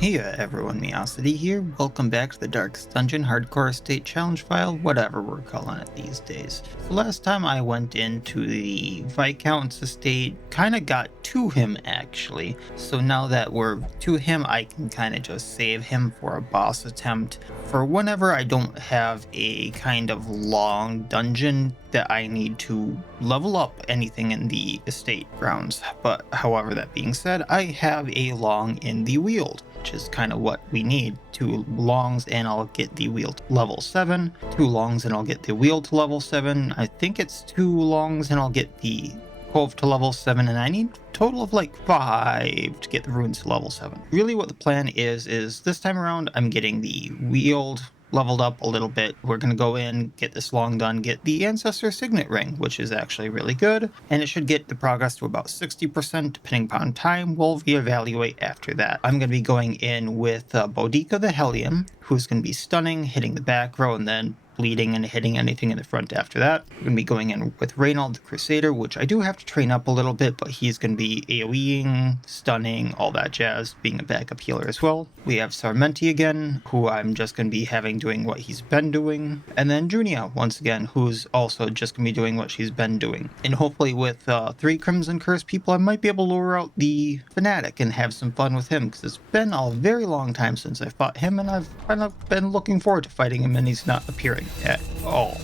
Hey everyone, Miacidae here. Welcome back to the Darkest Dungeon Hardcore Estate Challenge file, whatever we're calling it these days. So last time I went into the Viscount's estate, kind of got to him actually. So now that we're to him, I can kind of just save him for a boss attempt for whenever I don't have a kind of long dungeon that I need to level up anything in the estate grounds. But however, that being said, I have a long in the Weald, which is kind of what we need. 2 longs and I'll get the Weald level 7, 2 longs and I'll get the Weald to level 7. I think it's 2 longs and I'll get the Cove to level 7, and I need a total of like 5 to get the runes to level 7. Really what the plan is this time around I'm getting the Weald leveled up a little bit. We're going to go in, get this long done, get the Ancestor Signet Ring, which is actually really good, and it should get the progress to about 60% depending upon time. We'll reevaluate after that. I'm going to be going in with Boudica the Hellion, who's going to be stunning, hitting the back row, and then bleeding and hitting anything in the front after that. We're going to be going in with Reynald the Crusader, which I do have to train up a little bit, but he's going to be AoEing, stunning, all that jazz, being a backup healer as well. We have Sarmenti again, who I'm just going to be having doing what he's been doing. And then Junia, once again, who's also just going to be doing what she's been doing. And hopefully with 3 Crimson Curse people, I might be able to lure out the Fanatic and have some fun with him, because it's been a very long time since I fought him, and I've kind of been looking forward to fighting him, and he's not appearing at all.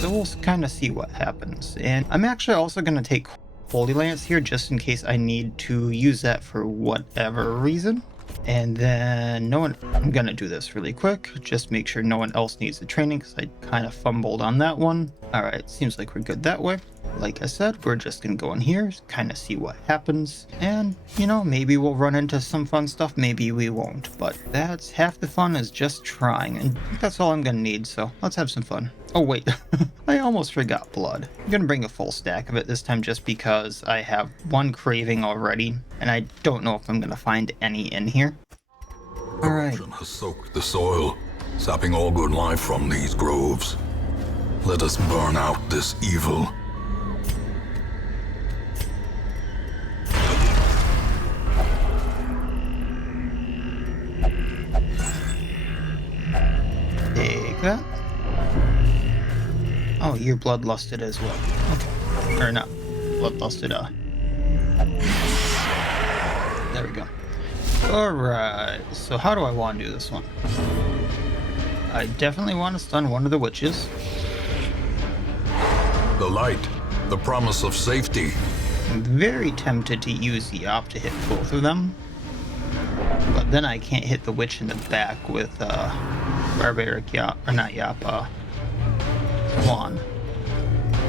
So we'll kind of see what happens. And I'm actually also going to take Holy Lance here just in case I need to use that for whatever reason. And then I'm going to do this really quick, just make sure no one else needs the training because I kind of fumbled on that one. Alright, seems like we're good that way. Like I said, we're just going to go in here, kind of see what happens. And, you know, maybe we'll run into some fun stuff, maybe we won't. But that's half the fun, is just trying. And that's all I'm going to need, so let's have some fun. Oh wait, I almost forgot blood. I'm going to bring a full stack of it this time just because I have 1 craving already. And I don't know if I'm going to find any in here. Alright. Corruption has soaked the soil, sapping all good life from these groves. Let us burn out this evil. Take that. Oh, you're bloodlusted as well. Okay. Or not bloodlusted, there we go. Alright, so how do I want to do this one? I definitely want to stun one of the witches. The light, the promise of safety. I'm very tempted to use the Yop to hit both of them. But then I can't hit the witch in the back with Barbaric Yop, or not Yop, Swan.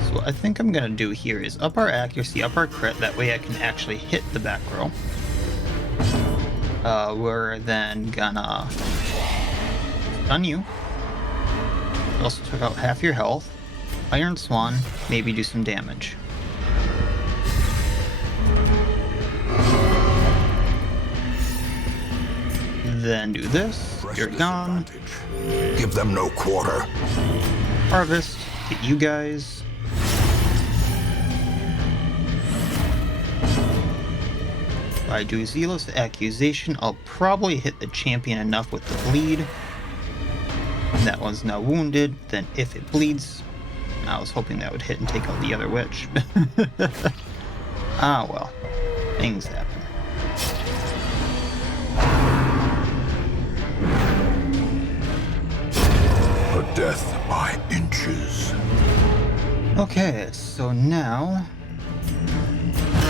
So what I think I'm going to do here is up our accuracy, up our crit, that way I can actually hit the back row. We're then gonna stun you. Also took out half your health. Iron Swan, maybe do some damage. Then do this. You're gone. Give them no quarter. Harvest. Hit you guys. If I do Zealous Accusation, I'll probably hit the champion enough with the bleed. That one's now wounded. Then if it bleeds, I was hoping that would hit and take out the other witch. Ah well, things happen. A death by inches. Okay, so now,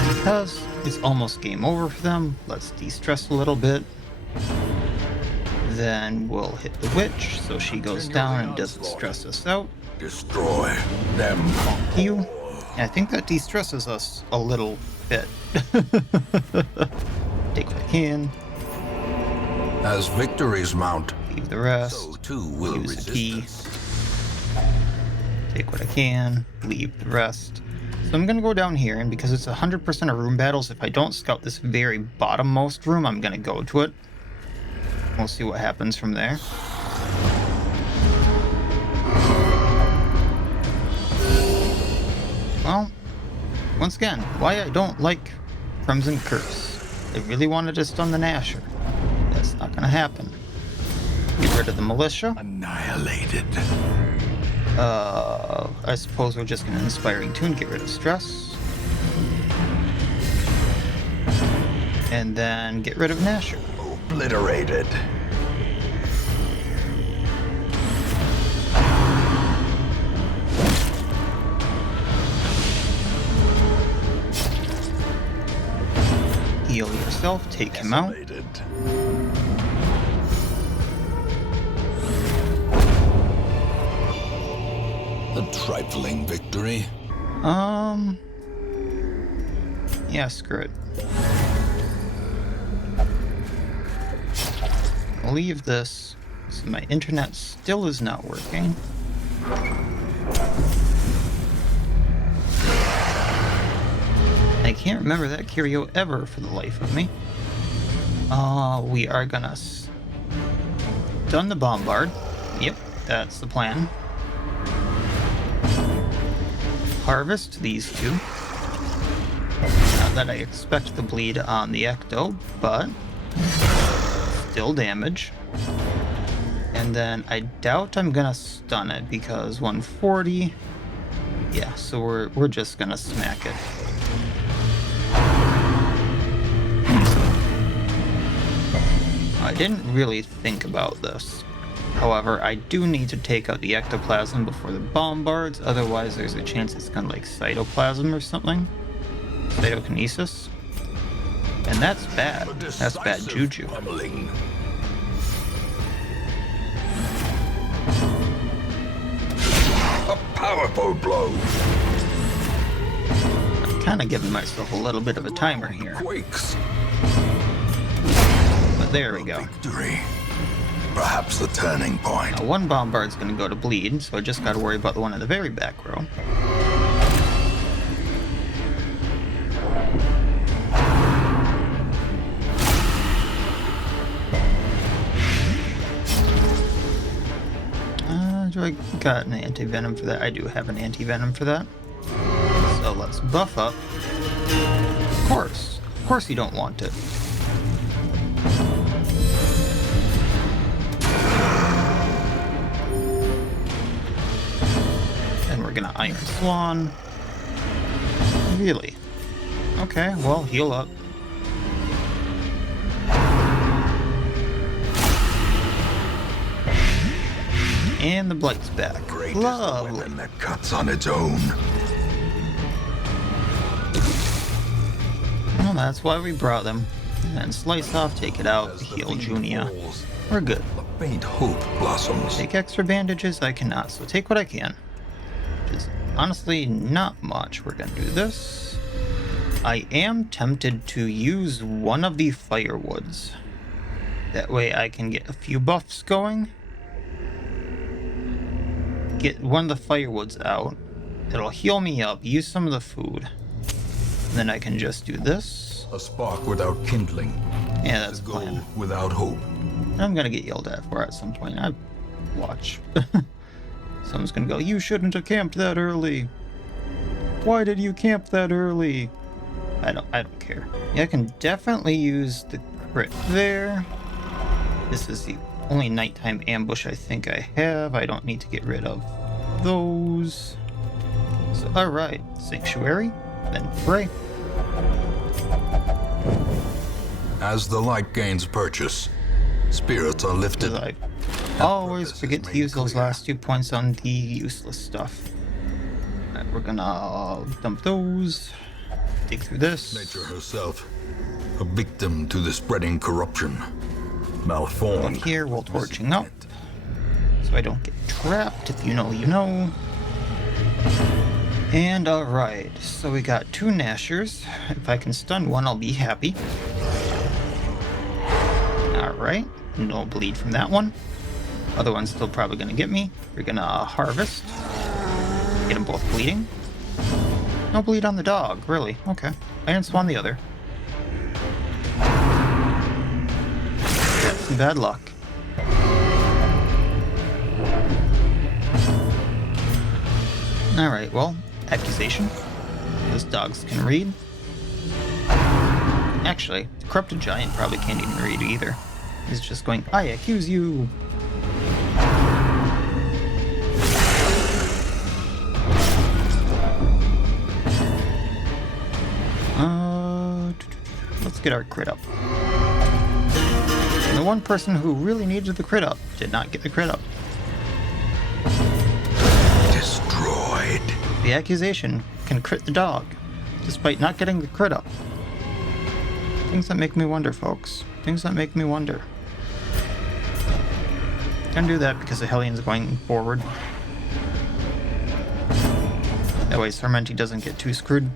because it's almost game over for them, let's de-stress a little bit. Then we'll hit the witch so she goes down and doesn't stress us out. Destroy them. You. And I think that de-stresses us a little bit. Take what I can. As victories mount, Leave the rest. so too will Use the key. resistance. Take what I can. Leave the rest. So I'm going to go down here, and because it's 100% of room battles, if I don't scout this very bottommost room, I'm going to go to it. We'll see what happens from there. Well, once again, why I don't like Crimson Curse. I really wanted to stun the Nasher. That's happen? Get rid of the militia. Annihilated. I suppose we're just gonna Inspiring Tune, get rid of stress. And then get rid of Nasher. Obliterated. Heal yourself, take him out. A trifling victory. Yeah, screw it. I'll leave this. So my internet still is not working. I can't remember that curio ever for the life of me. We are gonna stun the bombard. Yep, that's the plan. Harvest these two. Not that I expect the bleed on the Ecto, but still damage. And then I doubt I'm gonna stun it because 140. Yeah, so we're just gonna smack it. I didn't really think about this. However, I do need to take out the ectoplasm before the bombards, otherwise there's a chance it's gonna like cytoplasm or something. Cytokinesis. And that's bad. That's bad juju. Pummeling. A powerful blow. I'm kinda giving myself a little bit of a timer here. Quakes. But there we go. Victory. Perhaps the turning point. Now one bombard's gonna go to bleed, so I just gotta worry about the one in the very back row. Do I got an anti-venom for that? I do have an anti-venom for that. So let's buff up. Of course you don't want it. And we're gonna Iron Swan. Really? Okay, well, heal up. And the Blight's back. Great is the Lovely. weapon that cuts on its own. Well, that's why we brought them. And slice off, take it out, As the heal fiend Junia. falls, We're good. a faint hope blossoms. Take extra bandages? I cannot, so take what I can. Which is honestly not much. We're gonna do this. I am tempted to use one of the firewoods. That way I can get a few buffs going. Get one of the firewoods out. It'll heal me up, use some of the food. Then I can just do this. A spark without kindling. Yeah, that's A the goal plan. without hope. I'm gonna get yelled at for it at some point. I watch. Someone's gonna go, "You shouldn't have camped that early. Why did you camp that early?" I don't care. Yeah, I can definitely use the crit there. This is the only nighttime ambush I think I have. I don't need to get rid of those. So, alright. Sanctuary, then Pray. As the light gains purchase, spirits are lifted. Because I always purpose is forget to made use those clear. last 2 points on the useless stuff. Alright, we're gonna dump those. Dig through this. Nature herself, a victim to the spreading corruption. Malformed. Look here, while torching up. So I don't get trapped. If you know, you know. And alright, so we got 2 Nashers. If I can stun one, I'll be happy. Alright, no bleed from that one. Other one's still probably gonna get me. We're gonna harvest. Get them both bleeding. No bleed on the dog, really. Okay. Iron Swan the other. That's some bad luck. Alright, well, accusation. Those dogs can read. Actually, the Corrupted Giant probably can't even read either. He's just going, I accuse you. Let's get our crit up. And the one person who really needed the crit up did not get the crit up. Destroyed. The accusation can crit the dog, despite not getting the crit up. Things that make me wonder, folks. Things that make me wonder. Gonna do that because the Hellions going forward. That way Sarmenti doesn't get too screwed.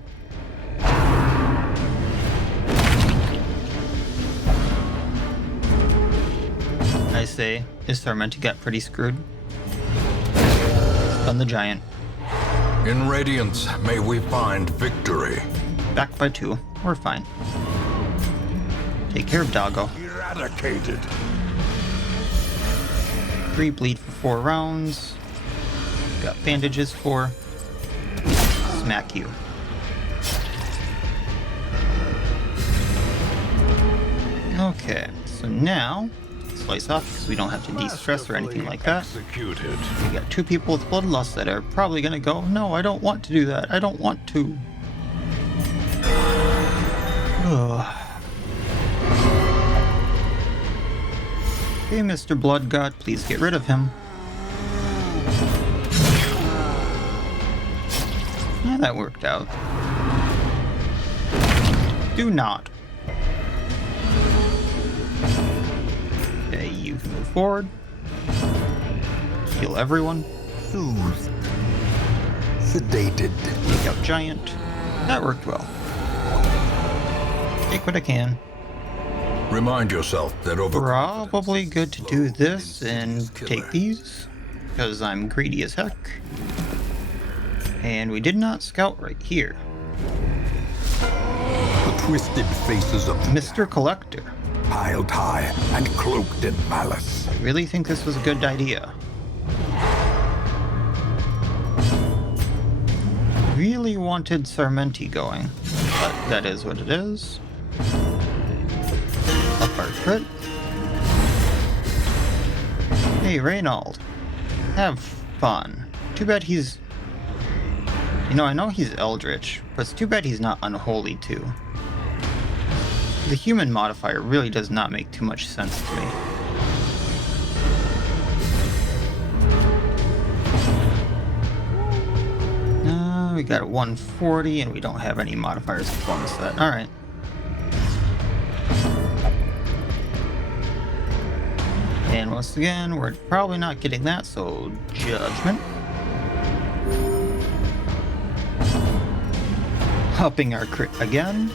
I say, is Sarmenti got pretty screwed? Stun the giant. In Radiance, may we find victory. Back by 2. We're fine. Take care of Doggo. Eradicated. 3 bleed for 4 rounds. Got bandages for. Smack you. Okay, so now slice off because we don't have to de-stress or anything like that. Executed. We got 2 people with bloodlust that are probably gonna go, no, I don't want to do that. I don't want to. Ugh. Okay, Mr. Blood God, please get rid of him. Yeah, that worked out. Do not. Okay, you can move forward. Heal everyone. Soothed. Sedated. Take out Giant. That worked well. Take what I can. Remind yourself that Probably good to do this and take these, because I'm greedy as heck. And we did not scout right here. The twisted faces of Mr. Collector. piled high and cloaked in malice. I really think this was a good idea. Really wanted Sarmenti going, but that is what it is. Up our crit. Hey, Reynold. Have fun. Too bad he's... You know, I know he's Eldritch, but it's too bad he's not Unholy too. The human modifier really does not make too much sense to me. We got a 140 and we don't have any modifiers to bonus that. Alright. And once again, we're probably not getting that, so Judgment. Upping our crit again.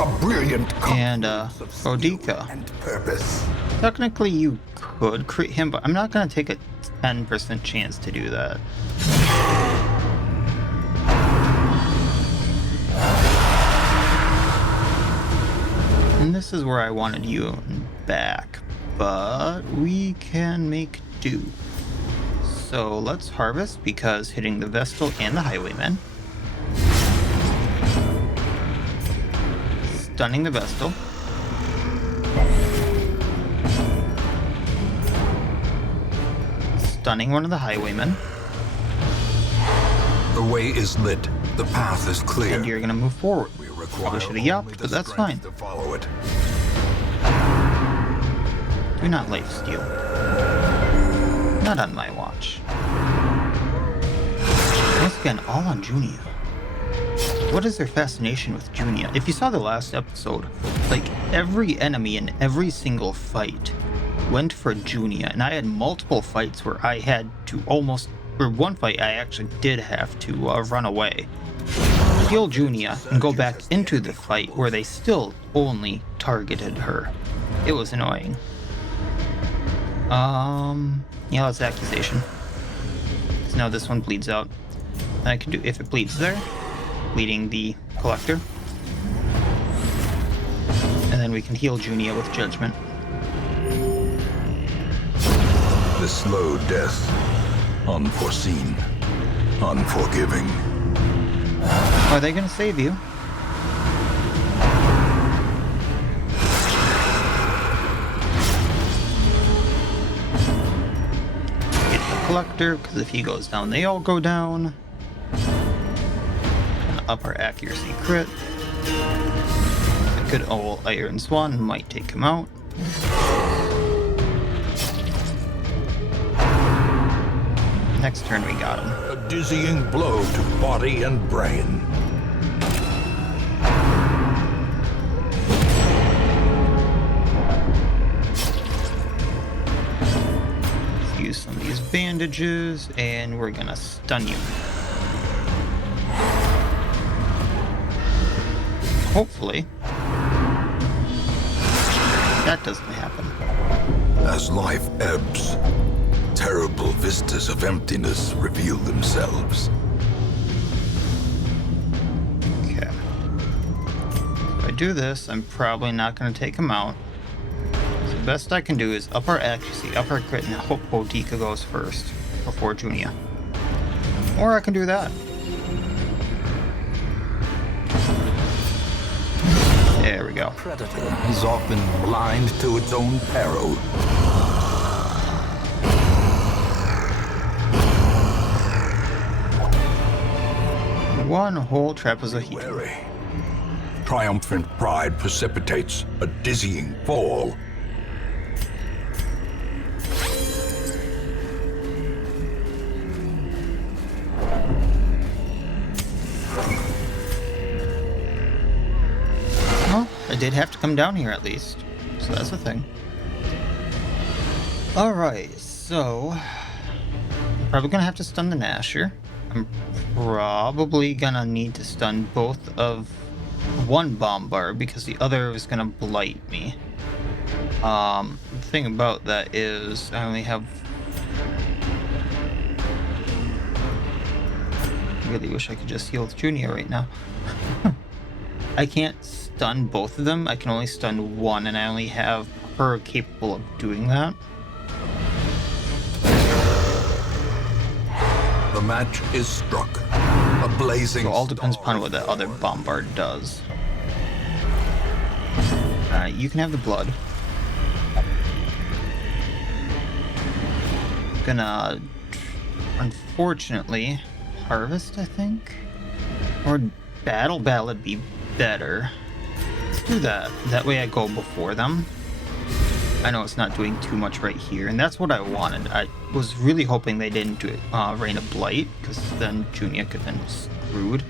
A brilliant And Bodica. And purpose. Technically you could crit him, but I'm not going to take a 10% chance to do that. And this is where I wanted you back, but we can make do. So let's harvest, because hitting the Vestal and the Highwaymen. Stunning the Vestal. Stunning one of the Highwaymen. The way is lit. The path is clear. And you're gonna move forward. We Probably should have yapped, but that's fine. To follow it. Do not lifesteal. Not on my watch. Once again, all on Junia. What is their fascination with Junia? If you saw the last episode, like every enemy in every single fight went for Junia, and I had multiple fights where I had to almost, or one fight I actually did have to run away. Heal Junia and go back into the fight where they still only targeted her. It was annoying. Yeah, that's accusation. So now this one bleeds out. And I can do, if it bleeds there, bleeding the collector. And then we can heal Junia with Judgment. The slow death. Unforeseen. Unforgiving. Are they gonna save you? Reflector, because if he goes down, they all go down. Gonna up our accuracy crit. A good old Iron Swan might take him out. Next turn we got him. A dizzying blow to body and brain. Let's use some of these bandages, and we're gonna stun you. Hopefully. That doesn't happen. As life ebbs, terrible vistas of emptiness reveal themselves. Okay. If I do this, I'm probably not going to take him out. So the best I can do is up our accuracy, up our crit, and hope Boudica goes first before Junia. Or I can do that. There we go. Predator is often blind to its own peril. One whole trapezoid. Wary. Triumphant pride precipitates a dizzying fall. Well, I did have to come down here at least, so that's a thing. Alright, so I'm probably gonna have to stun the Gnasher. I'm probably gonna need to stun both of one Bombard because the other is gonna blight me. The thing about that is I only have... I really wish I could just heal with Junia right now. I can't stun both of them. I can only stun one, and I only have her capable of doing that. The match is struck. A blazing So all depends star upon what the other forms. Bombard does. You can have the blood. Gonna, unfortunately, harvest, I think? Or battle ballad be better. Let's do that. That way I go before them. I know it's not doing too much right here, and that's what I wanted. I was really hoping they didn't do Rain of Blight, because then Junia could have been screwed.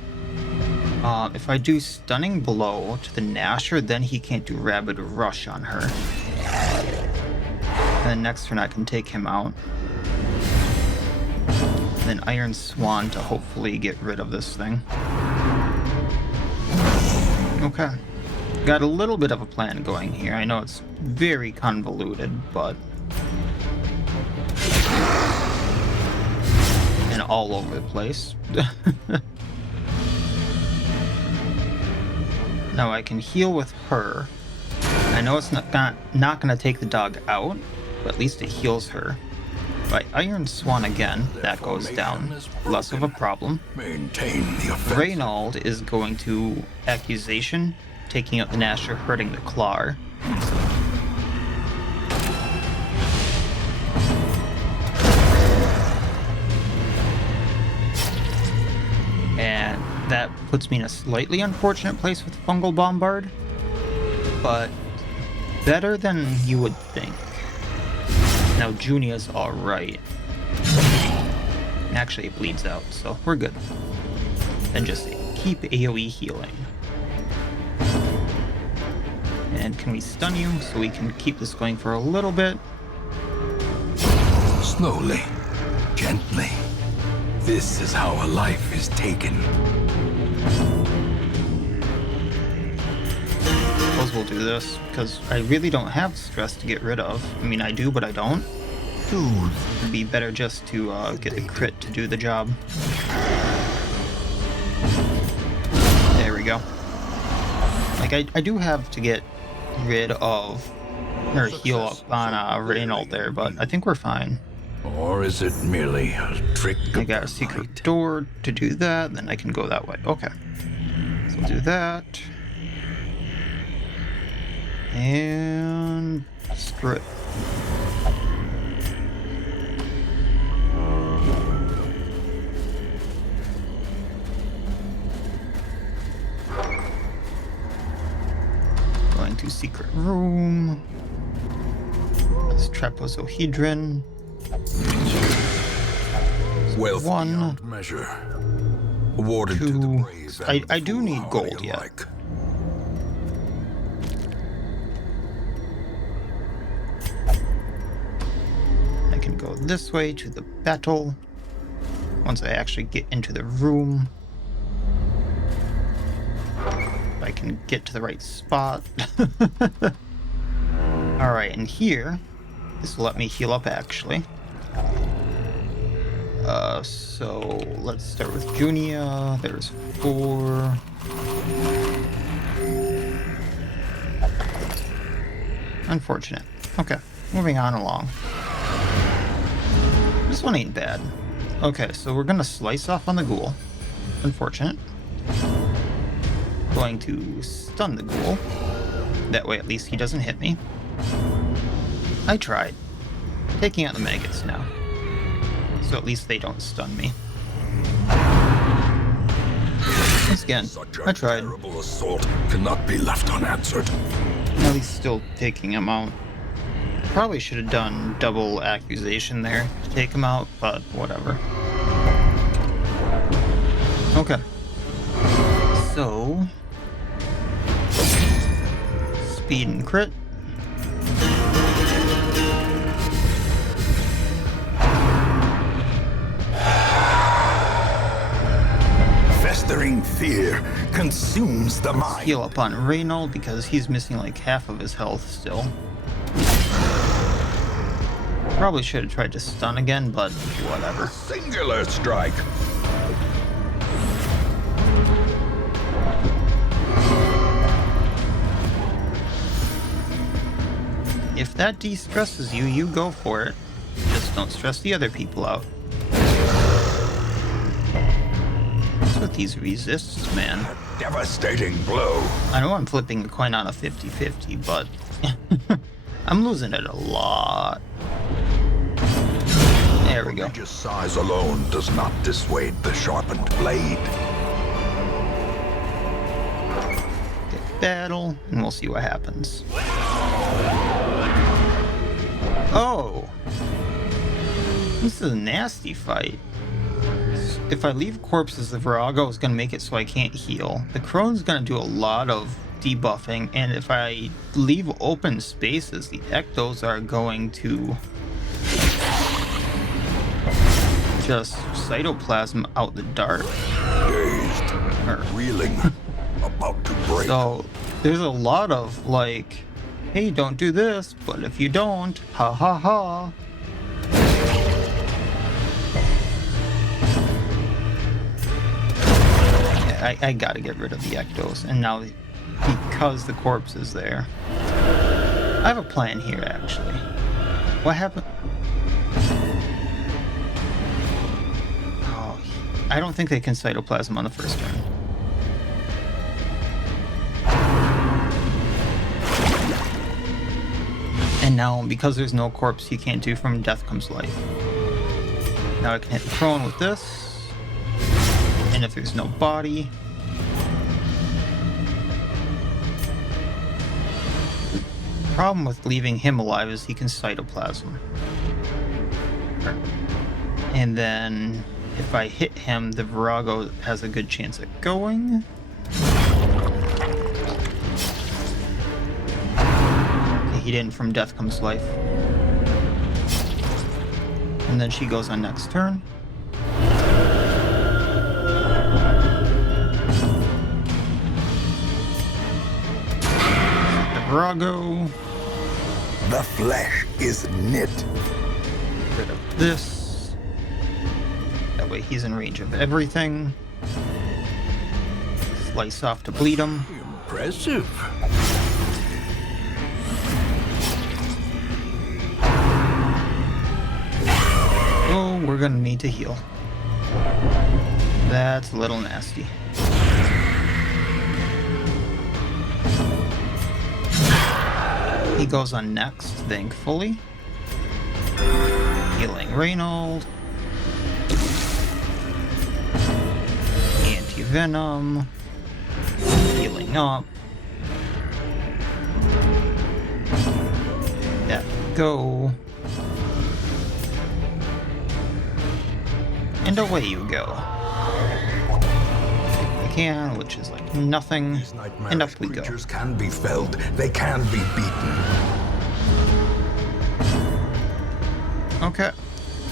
If I do Stunning Blow to the Gnasher, then he can't do Rabid Rush on her. And then next turn I can take him out. And then Iron Swan to hopefully get rid of this thing. Okay. Got a little bit of a plan going here. I know it's very convoluted, but... and all over the place. Now I can heal with her. I know it's not gonna take the dog out, but at least it heals her. By Iron Swan again, that goes down. Less of a problem. Maintain the offensive. Reynald is going to Accusation, taking out the Gnasher, hurting the Claw. And that puts me in a slightly unfortunate place with Fungal Bombard, but better than you would think. Now Junia's alright. Actually it bleeds out, so we're good. And just keep AoE healing. And can we stun you so we can keep this going for a little bit? Slowly, gently. This is how a life is taken. Suppose we'll do this, because I really don't have stress to get rid of. I mean, I do, but I don't. Soothe. It'd be better just to get the crit to do the job. There we go. Like, I do have to get rid of, or heal up on Reynald there, but I think we're fine. Or is it merely a trick I of got a the secret light? door to do that, then I can go that way. Okay. So we'll do that. And screw it. this trapezohedron. Wealth One, beyond measure. Awarded to the two. brave and I do need foolhardy gold, yeah. alike. I can go this way to the battle once I actually get into the room. If I can get to the right spot. Alright, and here, this will let me heal up actually. So let's start with Junia. There's 4. Unfortunate. Okay, moving on along. This one ain't bad. Okay, so we're gonna slice off on the ghoul. Unfortunate. Going to stun the ghoul. That way at least he doesn't hit me. I tried. Taking out the maggots now. So at least they don't stun me. Once again, Such I a tried. terrible assault cannot be left unanswered. At least still taking him out. Probably should have done double accusation there to take him out, but whatever. Okay. So... speed and crit. Festering fear consumes the mind. Heal up on Reynold because he's missing like half of his health still. Probably should have tried to stun again, but whatever. Singular strike. If that de-stresses you, you go for it. Just don't stress the other people out. What's with these resists, man? Devastating blow. I know I'm flipping a coin on a 50-50, but I'm losing it a lot. There we go. Prodigious size alone does not dissuade the sharpened blade. Get battle, and we'll see what happens. Oh! This is a nasty fight. If I leave corpses, the Virago is going to make it so I can't heal. The Crone's going to do a lot of debuffing, and if I leave open spaces, the Ectos are going to just cytoplasm out the dark. Dazed, reeling, about to break. So there's a lot of like, hey, don't do this, but if you don't, ha ha ha. Yeah, I gotta get rid of the Ectos, and now because the corpse is there, I have a plan here actually. What happened? Oh, I don't think they can cytoplasm on the first turn. And now, because there's no corpse, he can't do from death comes life. Now I can hit the Crone with this. And if there's no body... The problem with leaving him alive is he can cytoplasm. And then, if I hit him, the Virago has a good chance at going. He didn't from death comes life. And then she goes on next turn. The Virago. The flesh is knit. Get rid of this. That way he's in range of everything. Slice off to bleed him. Impressive. Oh, we're gonna need to heal. That's a little nasty. He goes on next, thankfully. Healing Reynold. Anti-venom. Healing up. That go. And away you go. You can, which is like nothing. These And up nightmarish we go. creatures can be felled. They can be beaten. Okay.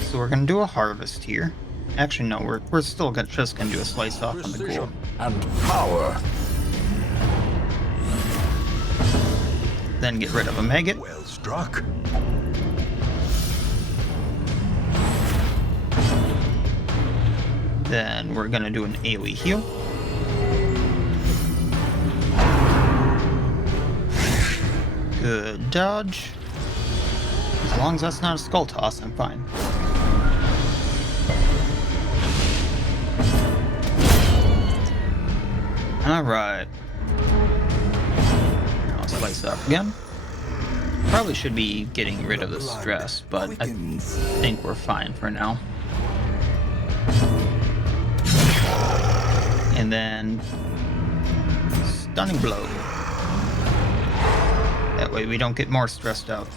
So we're gonna do a harvest here. Actually, no, we're still just gonna do a slice off on the gold. Precision and power. Then get rid of a maggot. Well struck. Then we're gonna do an AoE heal. Good dodge. As long as that's not a skull toss, I'm fine. Alright. I'll slice up again. Probably should be getting rid of the stress, but I think we're fine for now. And then stunning blow. That way we don't get more stressed out.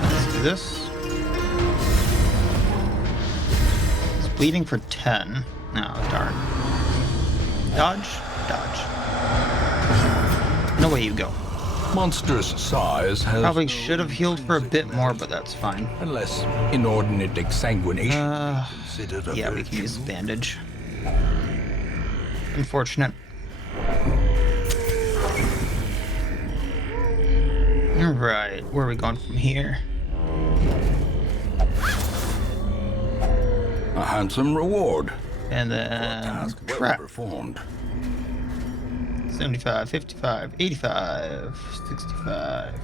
Let's do this. It's bleeding for 10. Oh, darn. Dodge, dodge. No way you go. Monstrous size has Probably no should have healed for a bit more, but that's fine. unless inordinate exsanguination is considered a Yeah, we can use the bandage. Unfortunate. Alright, where are we going from here? a handsome reward. And then Task well trap. performed. 75, 55, 85, 65.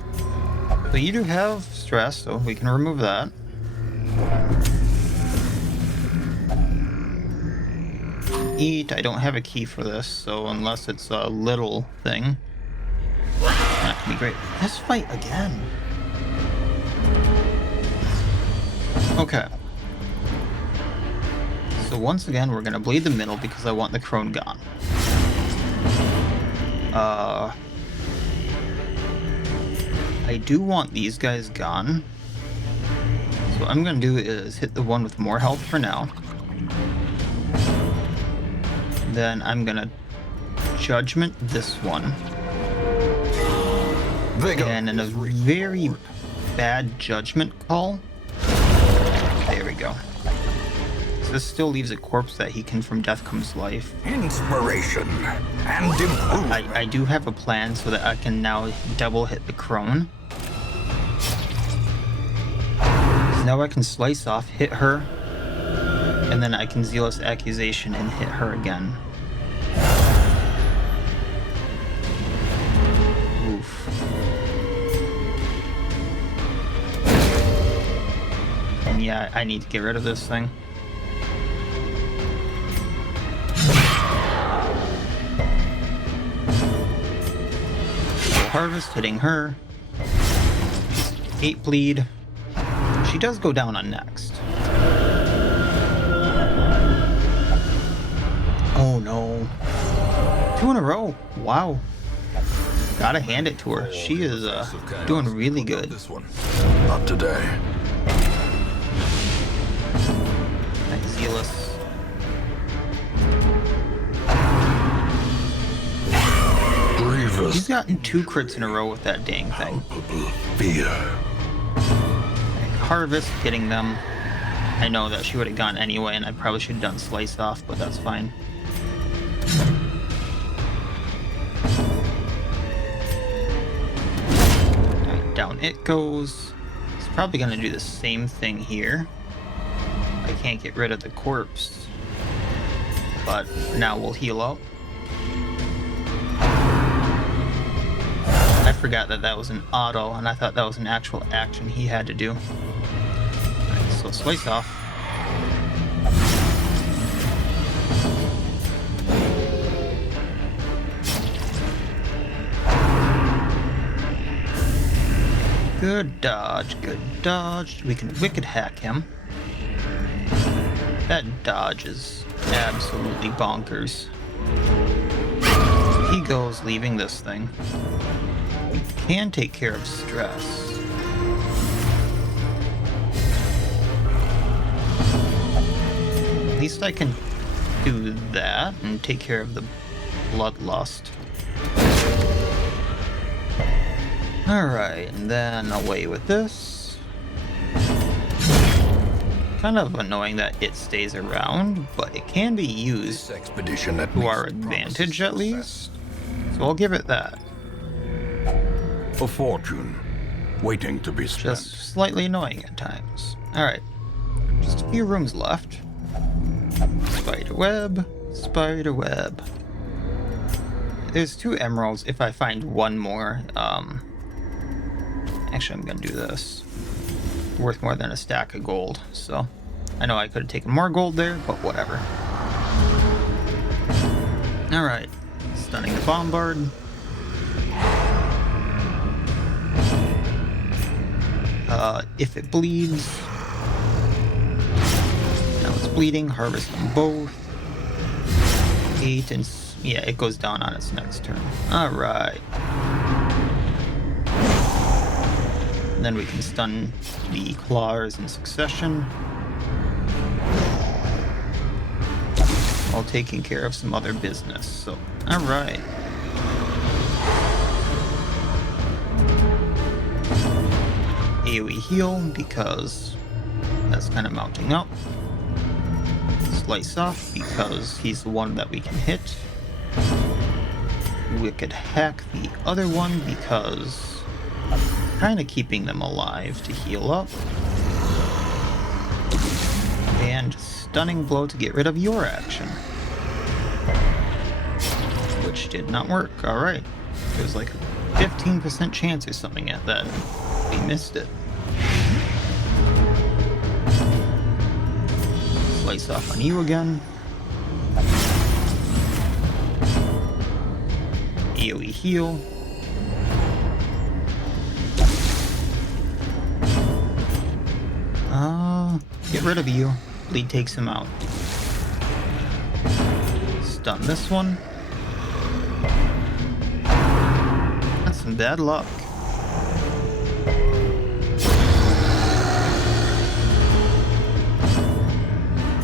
So you do have stress, so we can remove that. Eat. I don't have a key for this, so unless it's a little thing, that could be great. Let's fight again. Okay. So once again, we're gonna bleed the middle because I want the crone gone. I do want these guys gone. So what I'm gonna do is hit the one with more health for now. Then I'm gonna judgment this one. Vigor And in a is very restored. bad judgment call. There we go. So this still leaves a corpse that he can from death comes life. Inspiration and improvement. I do have a plan so that I can now double hit the crone. So now I can slice off, hit her, and then I can Zealous Accusation and hit her again. Oof. And yeah, I need to get rid of this thing. Harvest hitting her. 8 bleed. She does go down on next. Oh no. 2 in a row. Wow. Gotta hand it to her. She is doing really good. This one. Not today. Nice Zealous. Grievous. He's gotten 2 crits in a row with that dang thing. Palpable fear. Harvest getting them. I know that she would have gone anyway, and I probably should have done slice off, but that's fine. Alright, down it goes. It's probably gonna do the same thing here. I can't get rid of the corpse, but now we'll heal up. I forgot that that was an auto, and I thought that was an actual action he had to do. Alright, so slice off. Good dodge, good dodge. We can wicked hack him. That dodge is absolutely bonkers. He goes leaving this thing. We can take care of stress. At least I can do that and take care of the bloodlust. Alright, and then away with this. Kind of annoying that it stays around, but it can be used This expedition at to our least advantage promises at success. least. So I'll give it that. A fortune waiting to be spent. Just slightly annoying at times. Alright, just a few rooms left. Spider web, spider web. There's 2 emeralds if I find one more. Actually, I'm gonna do this. Worth more than a stack of gold, so I know I could have taken more gold there, but whatever. Alright, stunning the bombard. If it bleeds, now it's bleeding, harvest them both. 8 and yeah, it goes down on its next turn. Alright. Then we can stun the claws in succession, while taking care of some other business. So, alright. AoE heal, because that's kind of mounting up. Slice off, because he's the one that we can hit. Wicked hack the other one, because kind of keeping them alive to heal up. And stunning blow to get rid of your action. Which did not work. Alright. There's like a 15% chance or something at that. We missed it. Slice off on you again. AoE heal. Get rid of you. Bleed takes him out. Stun this one. That's some bad luck.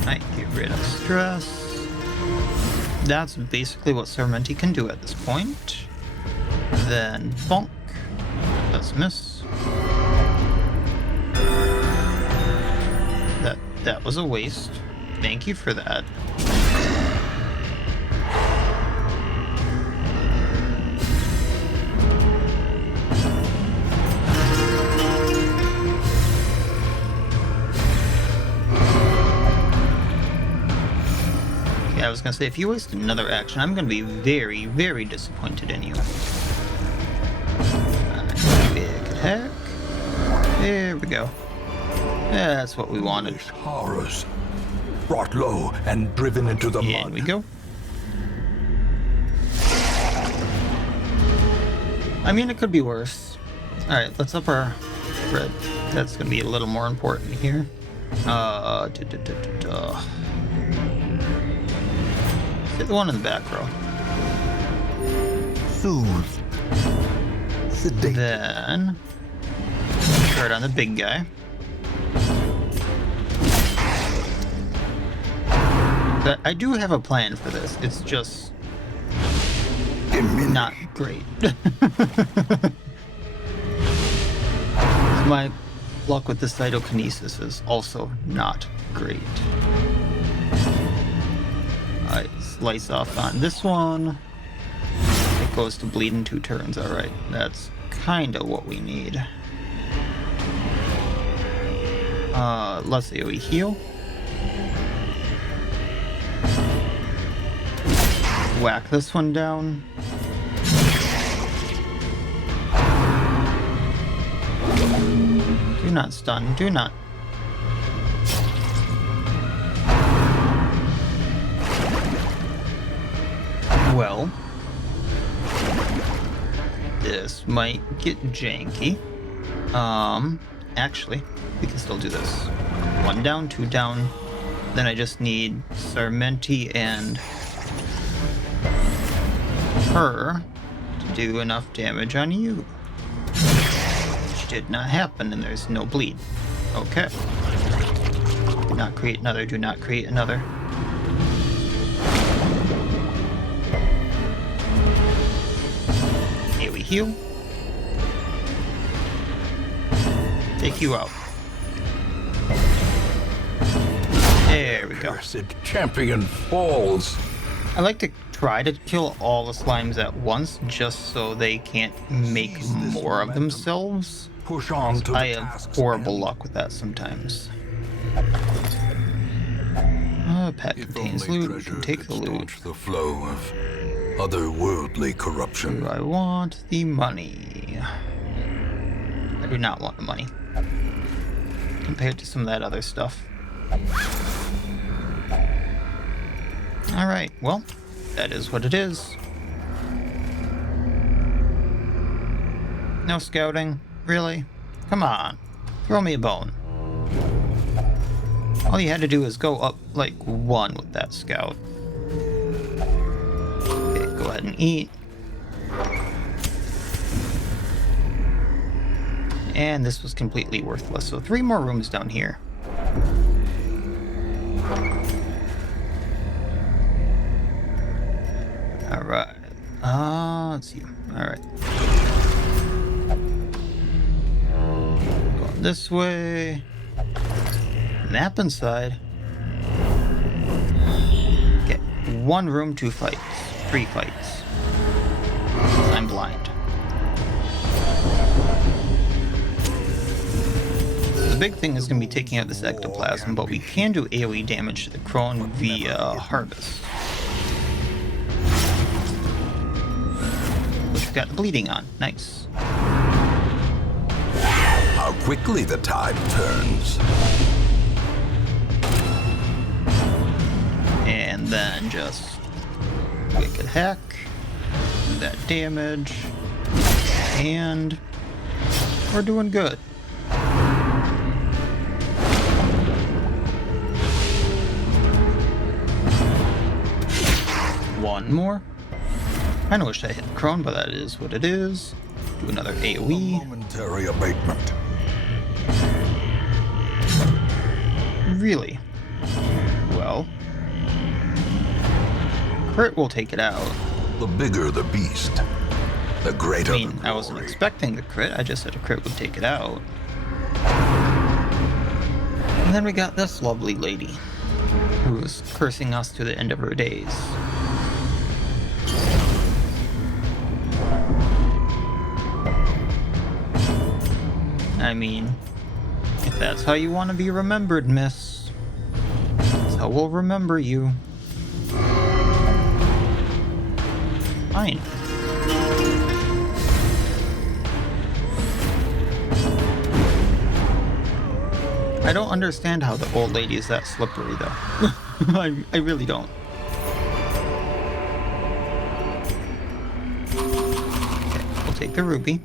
Alright, get rid of stress. That's basically what Cermenti can do at this point. Then bonk. That's a miss. That was a waste. Thank you for that. Yeah, I was gonna say, if you waste another action, I'm gonna be very, very disappointed in you. Big heck. There we go. That's what we wanted. Horrors brought low and driven into the In mud. we go. I mean, it could be worse. Alright, let's up our red. That's gonna be a little more important here. Hit the one in the back row. Soothed. Sedate. Then start on the big guy. But I do have a plan for this. It's just not great. My luck with the cytokinesis is also not great. Alright, slice off on this one. It goes to bleed in 2 turns. Alright, that's kinda what we need. Let's AoE heal. Whack this one down. Do not stun, do not. Well, this might get janky. Actually, we can still do this. 1 down, 2 down. Then I just need Cermenti and her to do enough damage on you. Which did not happen, and there's no bleed. Okay. Do not create another, do not create another. Here we heal. Take you out. There we go. Cursed champion falls. I like to try to kill all the slimes at once, just so they can't make more of themselves. Push on to I the have tasks horrible ahead. luck with that sometimes. Pack If contains only loot. We treasure can take could the loot. staunch the flow of otherworldly corruption. Do I want the money? I do not want the money. Compared to some of that other stuff. Alright, well, that is what it is. No scouting? Really? Come on. Throw me a bone. All you had to do is go up like one with that scout. Okay, go ahead and eat. And this was completely worthless. So 3 more rooms down here. Alright. Let's see. Alright. Going this way. Map inside. Okay. 1 room, 2 fights. 3 fights. I'm blind. The big thing is going to be taking out this ectoplasm, but we can do AoE damage to the Crone via harvest. We've got the bleeding on. Nice. How quickly the tide turns. And then just wicked hack. Do that damage. And we're doing good. One more. Kinda wish I hit Crone, but that is what it is. Do another A AoE. momentary abatement. Really? Well. Crit will take it out. The bigger the beast, the greater I mean, the I wasn't glory. expecting the crit, I just said a crit would take it out. And then we got this lovely lady, who is cursing us to the end of her days. I mean, if that's how you want to be remembered, miss, that's how we'll remember you. Fine. I don't understand how the old lady is that slippery, though. I really don't. Okay, we'll take the ruby.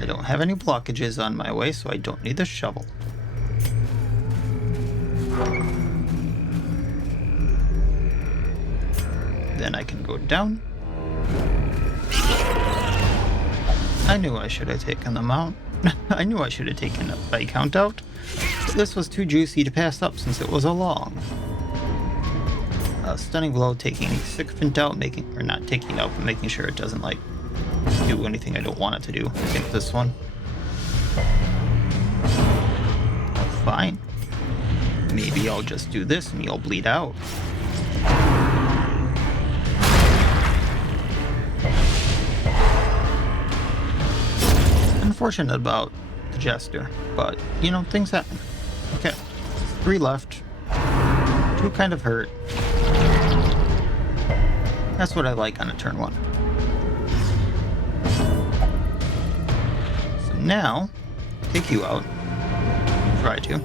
I don't have any blockages on my way, so I don't need the shovel. Then I can go down. I knew I should have taken them out. I knew I should have taken a Viscount out. But this was too juicy to pass up since it was a long. Stunning blow, taking Sycophant out, or not taking it out, but making sure it doesn't like do anything I don't want it to do. I think this one. Fine. Maybe I'll just do this and you'll bleed out. Unfortunate about the Jester, but you know, things happen. Okay, 3 left. 2 kind of hurt. That's what I like on a turn 1. So now, take you out. Try to.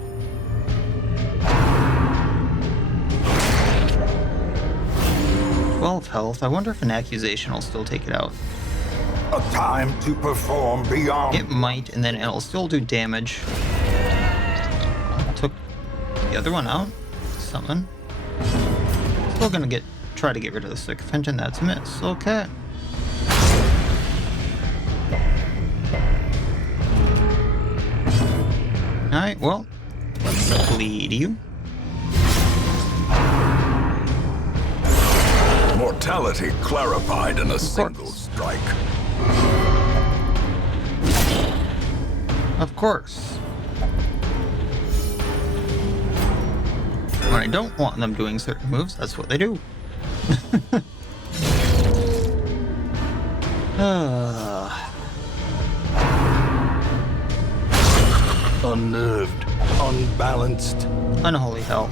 "12 health. I wonder if an accusation will still take it out. A time to perform beyond. It might, and then it'll still do damage. Took the other one out. Summon. Still gonna get try to get rid of the sycophant, and that's a miss. Okay. Alright, well, let's bleed you. Mortality clarified in a single strike. Of course. When I don't want them doing certain moves, that's what they do. Unnerved, unbalanced. Unholy hell.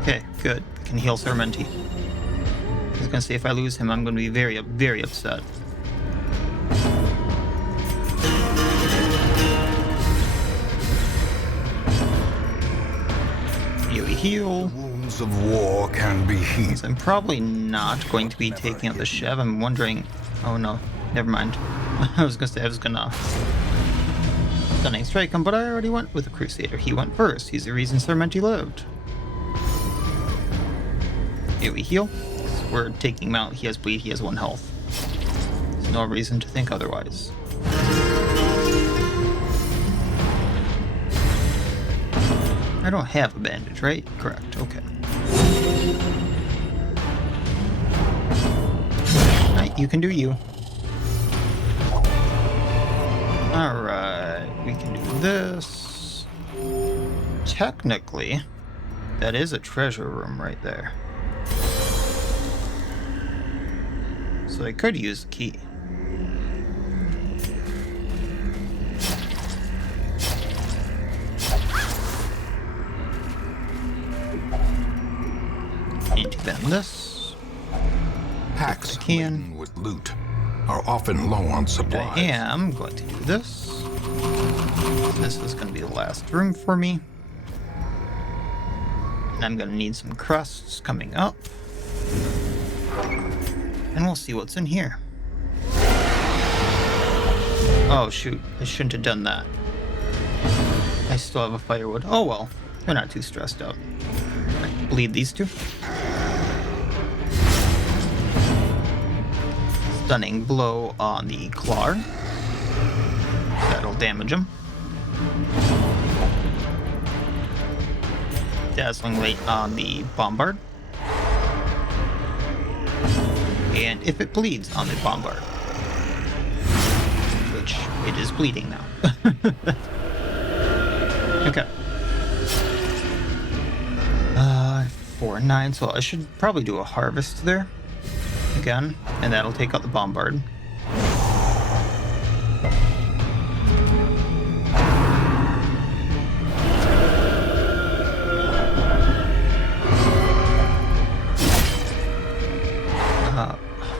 Okay, good. I can heal Cermenti. I was gonna say if I lose him, I'm gonna be very, very upset. Here we heal. Wounds of war can be healed. I'm probably not going to be taking out the Chev. I'm wondering. Oh no, never mind. I was gonna say I was gonna stunning strike him, but I already went with the Crusader. He went first. He's the reason Cermenti lived. Here we heal. We're taking him out. He has bleed. He has 1 health. There's no reason to think otherwise. I don't have a bandage, right? Correct. Okay. Alright, you can do you. Alright, we can do this. Technically, that is a treasure room right there. So I could use the key. Anti-venom this. Hacks can. laden with loot are often low on supplies. I am going to do this. This is going to be the last room for me. And I'm going to need some crusts coming up. And we'll see what's in here. Oh shoot, I shouldn't have done that. I still have a firewood. Oh well, they're not too stressed out. Right, bleed these two. Stunning blow on the Claw. That'll damage him. Dazzling Light on the Bombard. And if it bleeds on the Bombard, which it is bleeding now. Okay. 4 and 9, so I should probably do a harvest there again, and that'll take out the Bombard.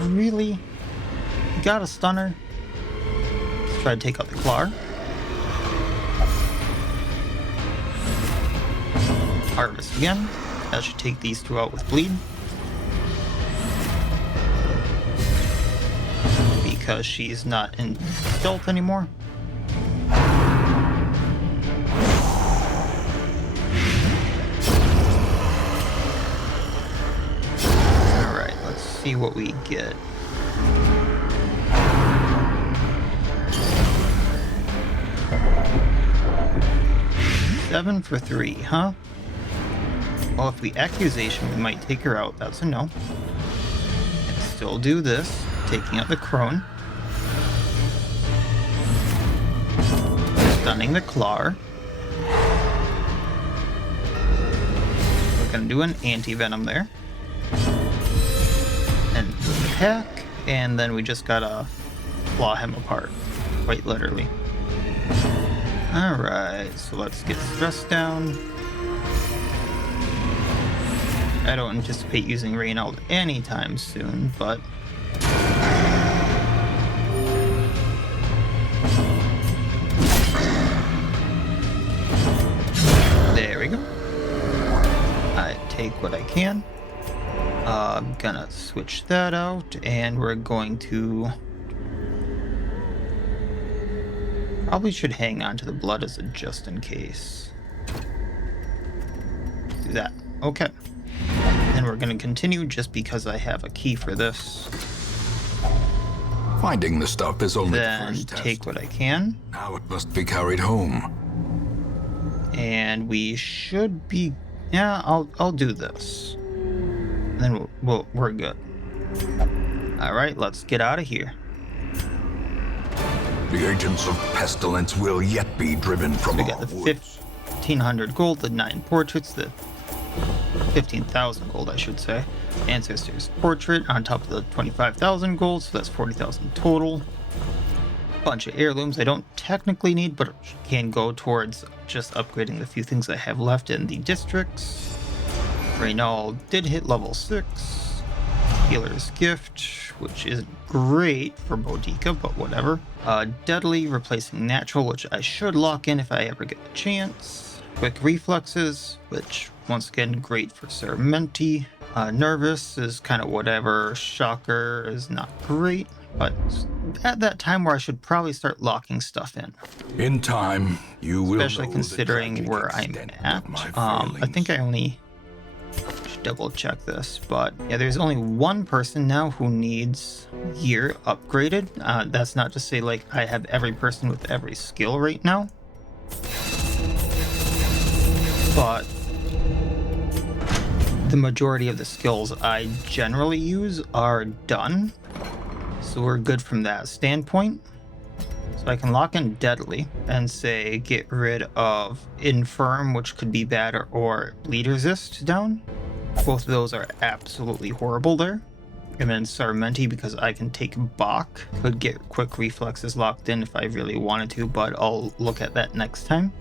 Really? You got a stunner? Let's try to take out the Claw. Harvest again. That should take these two out with bleed. Because she's not in stealth anymore. Alright, let's see what we get. Seven for 3, huh? Well, if we accusation, we might take her out. That's a no. And still do this, taking out the Crone. Stunning the Claw. We're gonna do an anti-venom there. And the pack, and then we just gotta claw him apart, quite literally. Alright, so let's get stress down. I don't anticipate using Reynald anytime soon, but... There we go. I take what I can. I'm gonna switch that out, and we're going to... Probably should hang on to the blood as a just in case. do that. Okay. And we're going to continue just because I have a key for this. Finding the stuff is only the Then first take test. what I can. Now it must be carried home. And we should be... Yeah, I'll do this. And then we're good. Alright, let's get out of here. The agents of pestilence will yet be driven from We our got the woods. 1,500 gold, the 9 portraits, the 15,000 gold, I should say. Ancestor's portrait on top of the 25,000 gold, so that's 40,000 total. Bunch of heirlooms I don't technically need, but can go towards just upgrading the few things I have left in the districts. Reynald did hit level 6. Healer's Gift, which isn't great for Boudica, but whatever. Deadly, replacing Natural, which I should lock in if I ever get the chance. Quick Reflexes, which once again great for Cermenti. Nervous is kind of whatever. Shocker is not great, but at that time where I should probably start locking stuff in. In time, you will Especially know considering the tragic where I'm extent at. of my I think I only should double check this, but yeah, there's only one person now who needs gear upgraded. That's not to say like I have every person with every skill right now, but the majority of the skills I generally use are done, so we're good from that standpoint. So I can lock in Deadly and say get rid of Infirm, which could be bad, or Bleed Resist down. Both of those are absolutely horrible there. And then Sarmenti, because I can take Bach, could get Quick Reflexes locked in if I really wanted to, but I'll look at that next time.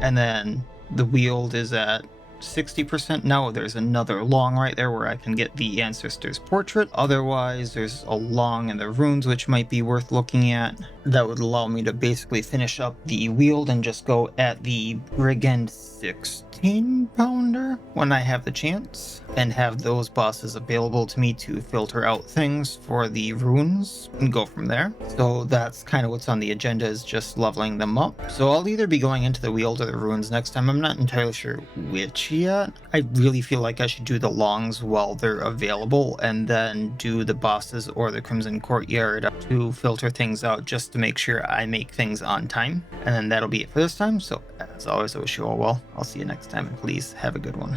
And then the Weald is at 60% now. There's another long right there where I can get the Ancestor's Portrait. Otherwise, there's a long in the runes which might be worth looking at. That would allow me to basically finish up the Weald and just go at the Brigand 16-pounder when I have the chance, and have those bosses available to me to filter out things for the runes and go from there. So that's kind of what's on the agenda, is just leveling them up. So I'll either be going into the Weald or the runes next time. I'm not entirely sure which yet. I really feel like I should do the longs while they're available and then do the bosses or the Crimson Courtyard to filter things out, just to make sure I make things on time. And then that'll be it for this time. So as always, I wish you all well. I'll see you next time, and please have a good one.